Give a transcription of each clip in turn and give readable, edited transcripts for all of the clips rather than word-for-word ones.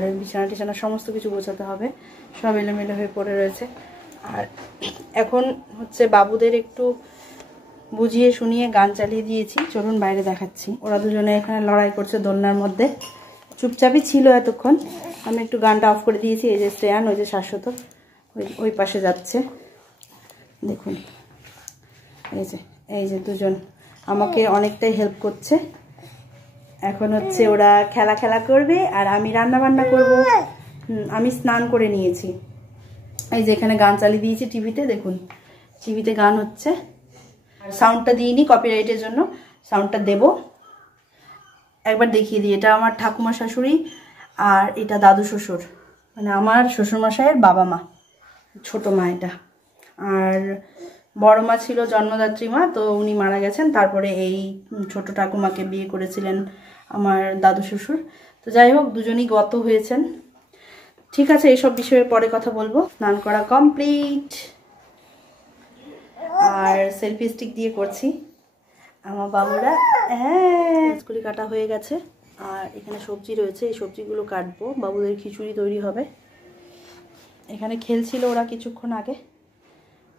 ঘরের বিছানা টিছানা সমস্ত কিছু গোছাতে হবে, সব এলোমেলো হয়ে পড়ে রয়েছে। আর এখন হচ্ছে বাবুদের একটু বুঝিয়ে শুনিয়ে গান চালিয়ে দিয়েছি, চলুন বাইরে দেখাচ্ছি। ওরা দুজনে এখানে লড়াই করছে দোলনার মধ্যে, চুপচাপই ছিল এতক্ষণ। আমি একটু গানটা অফ করে দিয়েছি। এই যে শ্রেয়ান, ওই যে শাশ্বত ওই পাশে যাচ্ছে, দেখুন। এই যে দুজন আমাকে অনেকটাই হেল্প করছে। এখন হচ্ছে ওরা খেলা করবে আর আমি রান্না বান্না করব। আমি স্নান করে নিয়েছি। এই যে এখানে গান চালিয়ে দিয়েছি টিভিতে, দেখুন টিভিতে গান হচ্ছে। আর সাউন্ডটা দিইনি কপিরাইটের জন্য, সাউন্ডটা দেব। একবার দেখিয়ে দিই, এটা আমার ঠাকুমা শাশুড়ি আর এটা দাদু শ্বশুর, মানে আমার শ্বশুরমশাইয়ের বাবা মা, ছোট মা এটা। আর বড় মা ছিল জন্মদাত্রী মা, তো উনি মারা গেছেন। তারপরে এই ছোট ঠাকুমাকে বিয়ে করেছিলেন আমার দাদু শ্বশুর। তো যাই হোক, দুজনই গত হয়েছেন। ঠিক আছে, এইসব বিষয়ে পরে কথা বলবো। স্নান করা কমপ্লিট, আর সেলফি স্টিক দিয়ে করছি আমার বাবুরা। হ্যাঁ, স্কুলে কাটা হয়ে গেছে। আর এখানে সবজি রয়েছে, এই সবজিগুলো কাটবো, বাবুদের খিচুড়ি তৈরি হবে। এখানে খেলছিল ওরা কিছুক্ষণ আগে,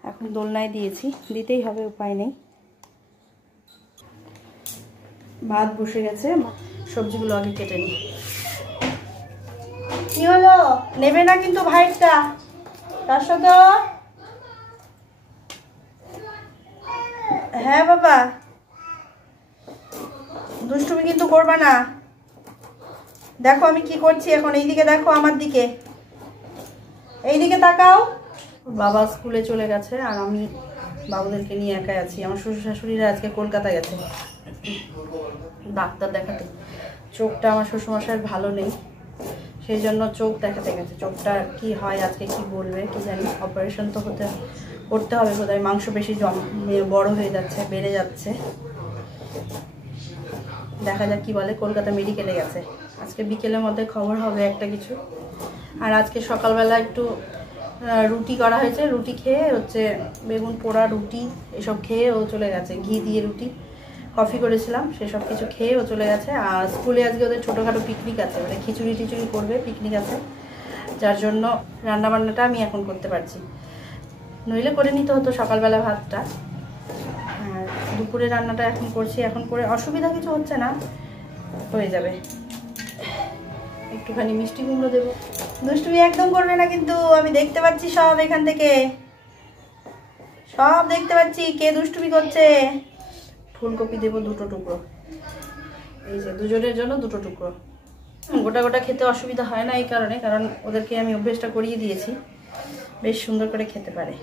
এখন দোলনায় দিয়েছি, দিতেই হবে, উপায় নেই। ভাত বসে গেছে, সবজিগুলো আগে কেটে নিই। কি হলো, নেবে না কিন্তু ভাইটা? তার সাথে হ্যাঁ বাবা, দুষ্টুমি কিন্তু করবা না। দেখো আমি কি করছি এখন, এইদিকে দেখো, আমার দিকে, এইদিকে তাকাও। বাবা স্কুলে চলে গেছে আর আমি বাবুদেরকে নিয়ে একাই আছি। আমার শ্বশুর শাশুড়িরা আজকে কলকাতা গেছে ডাক্তার দেখাতে। চোখটা আমার শ্বশুরমশাইয়ের ভালো নেই, সেই জন্য চোখ দেখাতে গেছে। চোখটা কি হয় আজকে, কি বলবে কি জানি। অপারেশন তো করতে হবে বোধহয়, মাংস বেশি বড় হয়ে যাচ্ছে, বেড়ে যাচ্ছে। দেখা যাক কি বলে। কলকাতা মেডিকেলে গেছে, আজকে বিকেলের মধ্যে খবর হবে একটা কিছু। আর আজকে সকালবেলা একটু রুটি করা হয়েছে, রুটি খেয়ে হচ্ছে বেগুন পোড়া রুটি এসব খেয়ে ও চলে গেছে। ঘি দিয়ে রুটি, কফি করেছিলাম, সেসব কিছু খেয়ে ও চলে গেছে। আর স্কুলে আজকে ওদের ছোটোখাটো পিকনিক আছে, মানে খিচুড়ি টিচুড়ি করবে, পিকনিক আছে, যার জন্য রান্নাবান্নাটা আমি এখন করতে পারছি। নইলে করে নিতে হতো সকালবেলা ভাতটা। আর দুপুরে রান্নাটা এখন করছি, এখন করে অসুবিধা কিছু হচ্ছে না, হয়ে যাবে। একটুখানি মিষ্টি কুমড়ো দেবো। দুষ্টুমি একদম করবে না কিন্তু, আমি দেখতে পাচ্ছি সব, এখান থেকে সব দেখতে পাচ্ছি কে দুষ্টুমি করছে। ফুলকপি দেবো 2 টুকরো, এই যে দুজনের জন্য 2 টুকরো। গোটা গোটা খেতে অসুবিধা হয় না এই কারণে, কারণ ওদেরকে আমি অভ্যেসটা করিয়ে দিয়েছি, বেশ সুন্দর করে খেতে পারে।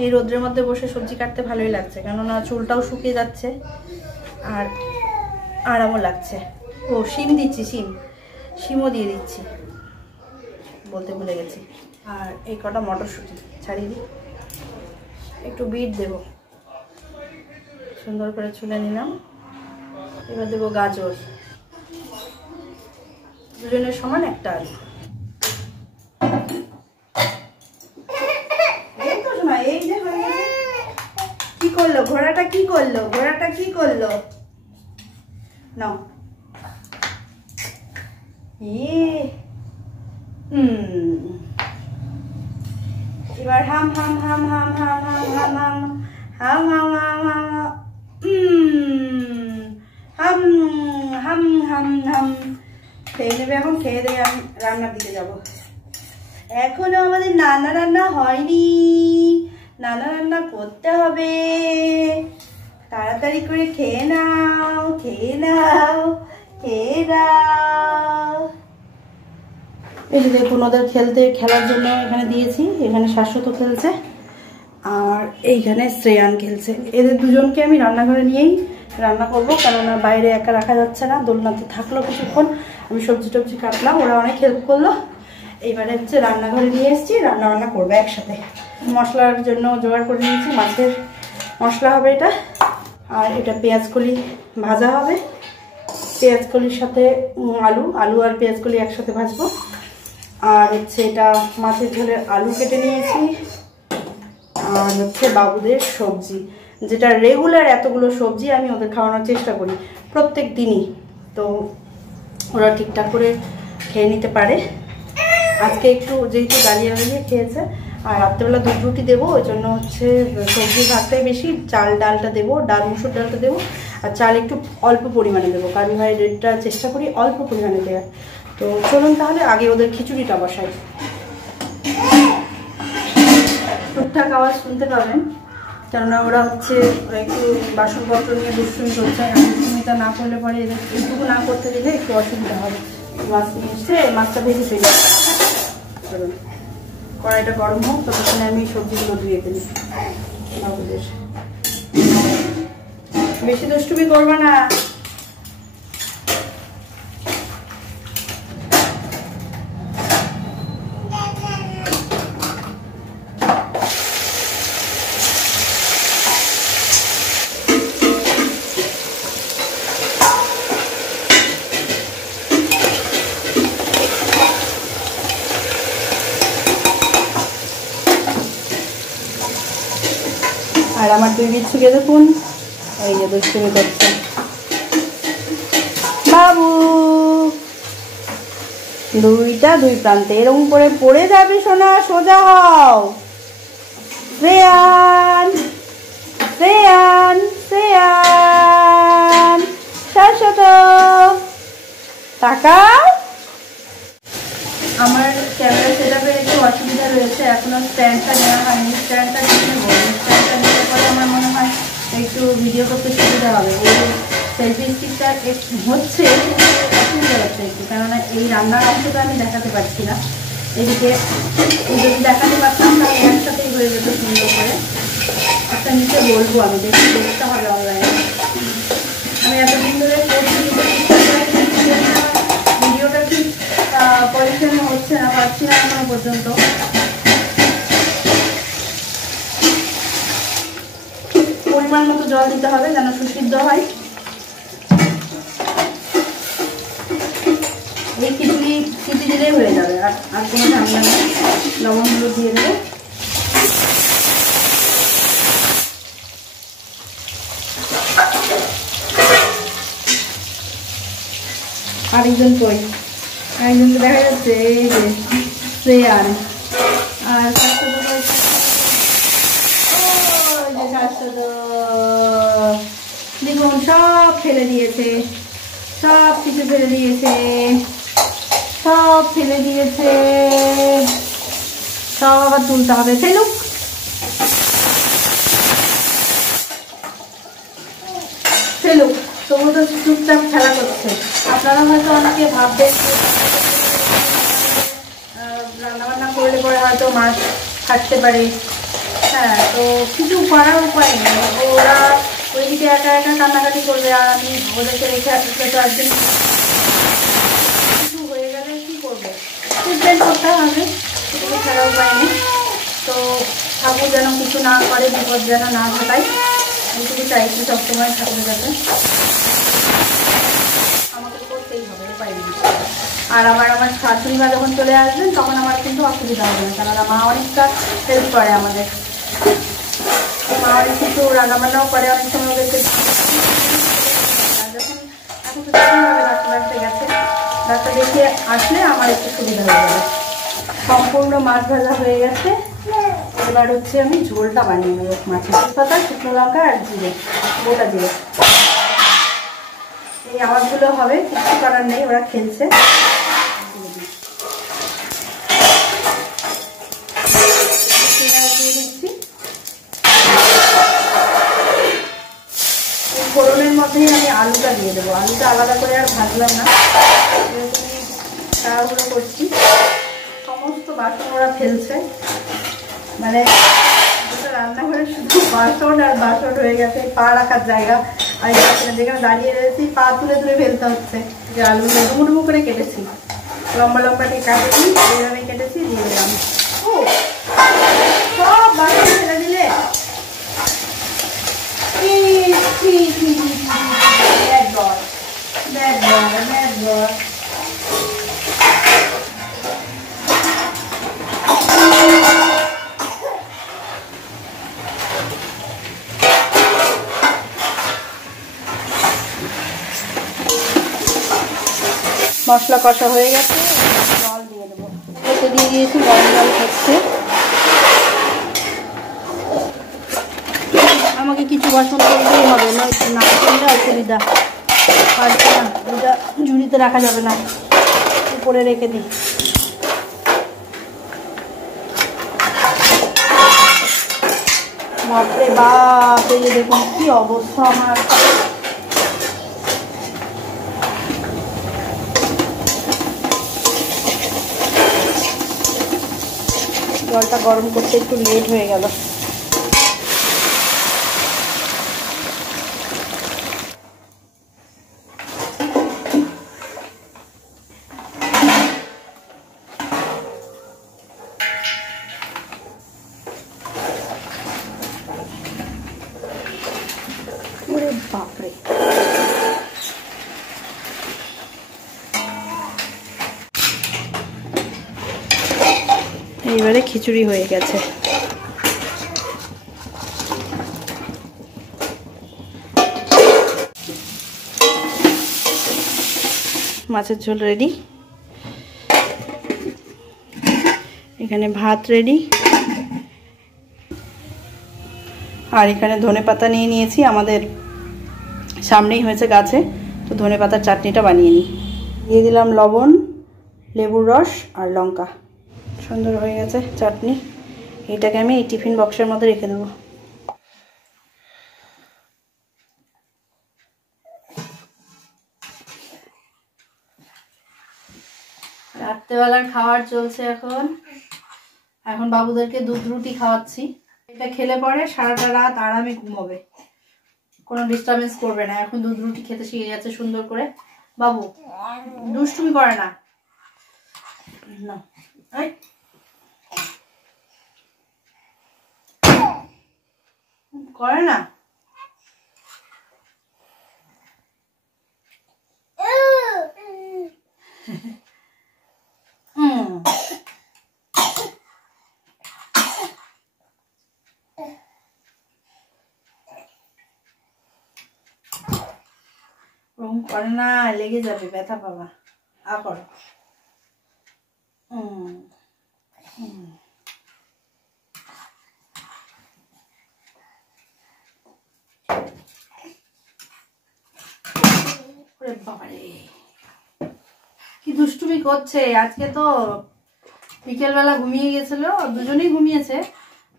এই রোদ্রের মধ্যে বসে সবজি কাটতে ভালোই লাগছে, কেননা চুলটাও শুকিয়ে যাচ্ছে আর আরামও লাগছে। ও শিম দিচ্ছি, শিমও দিয়ে দিচ্ছি, বলতে ভুলে গেছি। আর এই কটা মটরশুঁটি ছাড়িয়ে দিই, একটু বিট দেব, সুন্দর করে ছুলে নিলাম। এবার দেবো গাজর, দুজনের সমান একটা আলু। এই যে কি করলো ঘোড়াটা, কি করলো ঘোড়াটা, কি করলো নাও। এবার হাম হাম হাম হাম হাম হাম হাম হাম হাম হাম হাম হাম হাম হাম হাম খেয়ে নেবে। এখন খেয়ে দিয়ে আমি রান্নার দিকে যাব। এখনো আমাদের নানা রান্না হয়নি, নানা রান্না করতে হবে। তাড়াতাড়ি করে খেয়ে নাও, খেয়ে নাও, খেয়ে নাও। এই যে দেখুন, ওদের খেলার জন্য এখানে দিয়েছি। এখানে শাশ্বত খেলছে আর এইখানে শ্রেয়ান খেলছে। এদের দুজনকে আমি রান্নাঘরে নিয়েই রান্না করবো, কেননা বাইরে একা রাখা যাচ্ছে না। দোলনাতে থাকলো কিছুক্ষণ, আমি সবজি টবজি কাটলাম, ওরা অনেক হেল্প করলো। এইবারে হচ্ছে রান্নাঘরে নিয়ে এসেছি, রান্না বান্না করবো একসাথে। মশলার জন্য জোগাড় করে নিয়েছি, মাছের মশলা হবে এটা। আর এটা পেঁয়াজকলি ভাজা হবে, পেঁয়াজকলির সাথে আলু আর পেঁয়াজকলি একসাথে ভাজবো। আর হচ্ছে এটা মাছের ঝোলের আলু কেটে নিয়েছি। আর হচ্ছে বাবুদের সবজি, যেটা রেগুলার এতগুলো সবজি আমি ওদের খাওয়ানোর চেষ্টা করি প্রত্যেক দিনই। তো ওরা ঠিকঠাক করে খেয়ে নিতে পারে। আজকে একটু যেহেতু দাঁড়িয়ে দাঁড়িয়ে খেয়েছে, আর রাত্রেবেলা দুধ রুটি দেবো, ওই জন্য হচ্ছে সবজির ভাতটাই বেশি, চাল ডালটা দেবো, ডাল মুসুর ডালটা দেবো, আর চাল একটু অল্প পরিমাণে দেবো, কার্বোহাইড্রেটটা চেষ্টা করি অল্প পরিমাণে দেওয়ার। তো চলুন তাহলে আগে ওদের খিচুড়িটা বসাই। টুকটাক আওয়াজ শুনতে পাবেন, কেননা ওরা হচ্ছে একটু বাসনপত্র নিয়ে দুষ্টুমি করছে। দুষ্টুমিটা না করলে পরে এদের এইটুকু না করতে দিলে একটু অসুবিধা হবে। মাছ নিয়ে এসছে, মাছটা ভেজে ফেলে চলুন কড়াইটা গরম হোক, ততক্ষণে আমি সবজিগুলো ধুয়ে ফেলি। বাবুদের বেশি দুষ্টুমি করবে না। আর আমার দুই বিচ্ছুকে দেখুন, এই যে দুষ্টুমি করছে। বাবু দুইটা দুই প্রান্তে এরকম করে পড়ে যাবে সোনা, সোজা হও। শ্রেয়ান শ্রেয়ান শ্রেয়ান, শাশ্বত তাকাও। আমার ক্যামেরা সেটআপে একটু অসুবিধা রয়েছে, এখনো স্ট্যান্ডটা নেওয়া হয়নি। স্ট্যান্ডটা কিনে নেবো, স্ট্যান্ডটা নিলে পরে আমার মনে হয় একটু ভিডিও করতে সুবিধা হবে। এই সেলফি স্টিকটা হচ্ছে অসুবিধা হচ্ছে একটু, কেননা এই রান্নার অংশটা আমি দেখাতে পারছি না। এদিকে যদি দেখাতে পারতাম তাহলে একসাথেই হয়ে যেত সুন্দর করে। একটা নিচে বলবো, আমি দেখতে হবে অনলাইনে। আমি এতদিন ধরে করছি, ভিডিওটা ঠিক পরিচ্ছন্ন হচ্ছে না, পাচ্ছি না এখনো পর্যন্ত। পরিমাণ মতো জল দিতে হবে যেন সুসিদ্ধ হয়। এই খিচুড়ি সিটি দিলেই হয়ে যাবে, আর কোনো ঝামেলা নেই। লবণগুলো দিয়ে দেবো। আরেকজন কই, আরেকজনকে দেখা যাচ্ছে, এই যে শ্রেয়ান। আর দেখুন সব ফেলে দিয়েছে, সব কিছু ফেলে দিয়েছে, সব ফেলে দিয়েছে। সব আবার তুলতে হবে, ফেলুক। ফেলুক, তবু তো চুপচাপ খেলা করছে। আপনারা হয়তো অনেকে ভাববেন রান্নাবান্না করলে পরে হয়তো মাছ থাকতে পারে। হ্যাঁ, তো কিছু করার উপায় নেই। ওরা ওইদিকে একা একা কান্নাকাটি করবে, আর আমি ওদেরকে রেখে আসলে তো একদিন কিছু হয়ে গেলে কী করবো, ট্রিটমেন্ট করতে হবে। এগুলো ছাড়া উপায় নেই। তো ঠাকুর যেন কিছু না করে, বিপদ যেন না ঘটায়, এইটুকু চাইছি সবসময় ঠাকুরের কাছে। আমাকে করতেই হবে, উপায় নেই। আর আমার শাশুড়ি মা যখন চলে আসবেন তখন আমার কিন্তু অসুবিধা হবে না, কেননা মা অনেকটা হেল্প করে আমাদের। মা অনেক কিছু রান্নাবান্নাও করে, অনেক সময় ওদেরকে যখন এখন তো ডাক্তার গেছে, ডাক্তার দেখিয়ে আসলে আমার একটু সুবিধা হয়ে যাবে। সম্পূর্ণ মাছ ভাজা হয়ে গেছে। এবার হচ্ছে আমি ঝোলটা বানিয়ে নেব। মাছের পাতা, শুকনো লঙ্কা আর জিরে, গোটা জিরে। এই আওয়াজগুলো হবে, কিছু করার নেই, ওরা খেলছে। ফোড়নের মধ্যেই আমি আলুটা দিয়ে দেবো। আলুটা আলাদা করে আর ভাজলাম না, এরকমই তাড়াহুড়ো করছি। সমস্ত বাসন ওরা ফেলছে, মানে রান্নাঘরে শুধু বাসন আর বাসন হয়ে গেছে। পা রাখার জায়গা আর যেখানে দাঁড়িয়ে রয়েছি পা তুলে তুলে ফেলতে হচ্ছে। যে আলুগুলো ডুমুডুমু করে কেটেছি, লম্বা লম্বাটি কাটেছি, এইভাবে কেটেছি, দিয়ে দিলাম। ও সব বাসন ফেলে দিলে, মশলা কষা হয়ে গেছে, জল দিয়ে দেবো। এতে দিয়ে দিয়েছি, গরম জল হচ্ছে। আমাকে কিছু বাসন করতেই হবে, না না করলে অসুবিধা। পারছি না, এটা ঝুড়িতে রাখা যাবে না, উপরে রেখে দিই। বাপরে বাপ, এই যে দেখুন কি অবস্থা আমার। জলটা গরম করতে একটু লেট হয়ে গেল। বাপরে, এইবারে খিচুড়ি হয়ে গেছে। মাছের ঝোল রেডি, এখানে ভাত রেডি, আর এখানে ধনেপাতা নিয়ে নিয়েছি। আমাদের সামনেই হয়েছে গাছে, তো ধনেপাতার চাটনিটা বানিয়ে নিই। দিয়ে দিলাম লবণ, লেবুর রস আর লঙ্কা। সুন্দর হয়ে গেছে চাটনি। এটাকে আমি এই টিফিন বক্সের মধ্যে রেখে দেবো। রাত্রেবেলার খাবার চলছে এখন। এখন বাবুদেরকে দুধ রুটি খাওয়াচ্ছি। এটা খেলে পরে সারাটা রাত আরামে ঘুমোবে, কোনো ডিস্টারবেন্স করবে না। এখন দুধ রুটি খেতে শিখে গেছে সুন্দর করে। বাবু দুষ্টুমি করে না, না করে না। ওরকম করে না, লেগে যাবে, ব্যথা পাবা। আ করো। বাবারে কি দুষ্টুমি করছে। আজকে তো বিকেলবেলা ঘুমিয়ে গেছিল, দুজনেই ঘুমিয়েছে,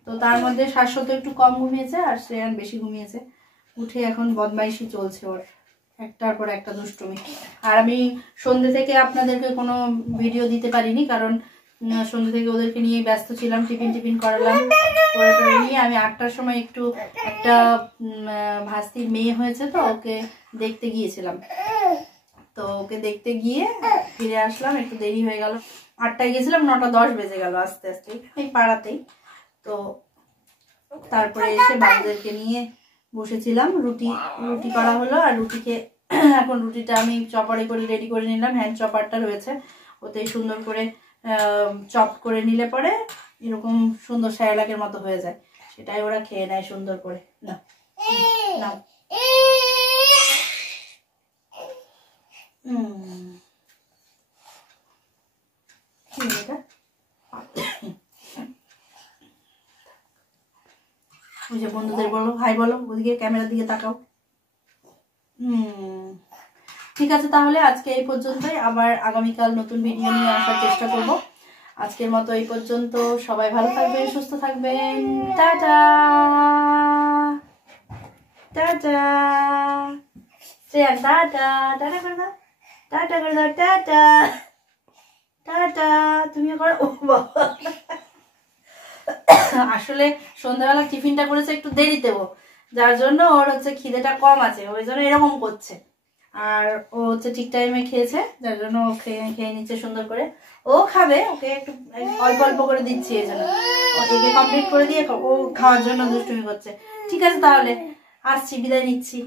তো তার মধ্যে শাশ্বত একটু কম ঘুমিয়েছে আর শ্রেয়ান বেশি ঘুমিয়েছে। উঠে এখন বদমাইশি চলছে ওর, একটার পর একটা দুষ্টুমি। আর আমি সন্ধ্যে থেকে আপনাদেরকে কোনো ভিডিও দিতে পারিনি, কারণ সন্ধ্যে থেকে ওদেরকে নিয়ে ব্যস্ত ছিলাম। টিফিন করালাম, করে নিয়ে আমি 8টার সময় একটু একটা ভাস্তির মেয়ে হয়েছে, তো ওকে দেখতে গিয়েছিলাম। তো ওকে দেখতে গিয়ে ফিরে আসলাম, একটু দেরি হয়ে গেল। 8টায় গেছিলাম, 9টা 10 বেজে গেল আস্তে আস্তে, এই পাড়াতেই। তো তারপরে এসে বাচ্চাদেরকে নিয়ে বসেছিলাম। রুটি করা হলো, আর রুটিকে এখন রুটিটা আমি চপারে করে রেডি করে নিলাম। হ্যান্ড চপারটা রয়েছে, ওতে সুন্দর করে চপ করে নিলে পরে এরকম সুন্দর স্যালাকের মতো হয়ে যায়, সেটাই ওরা খেয়ে নেয় সুন্দর করে। না না ওই যে বন্ধুদের বলো হাই বলো, ওদিকে ক্যামেরার দিকে তাকাও। ঠিক আছে, তাহলে আজকে এই পর্যন্তই। আবার আগামীকাল নতুন ভিডিও নিয়ে আসার চেষ্টা করব। আজকের মতো এই পর্যন্ত। সবাই ভালো থাকবেন, সুস্থ থাকবেন। টাটা টাটা টাটা টাটা করে দাও, টাটা করে দাও, টাটা টাটা। তুমিও করো। ও বাবা, আসলে সন্ধ্যাবেলা টিফিনটা করেছে একটু দেরিতেও, যার জন্য ওর হচ্ছে খিদেটা কম আছে, ওই জন্য এরকম করছে। আর ও হচ্ছে ঠিক টাইমে খেয়েছে, যার জন্য ও খেয়ে নিচ্ছে সুন্দর করে। ও খাবে, ওকে একটু অল্প অল্প করে দিচ্ছি, এই জন্য একে কমপ্লিট করে দিয়ে ও খাওয়ার জন্য দুষ্টুমি করছে। ঠিক আছে, তাহলে আসছি, বিদায় নিচ্ছি।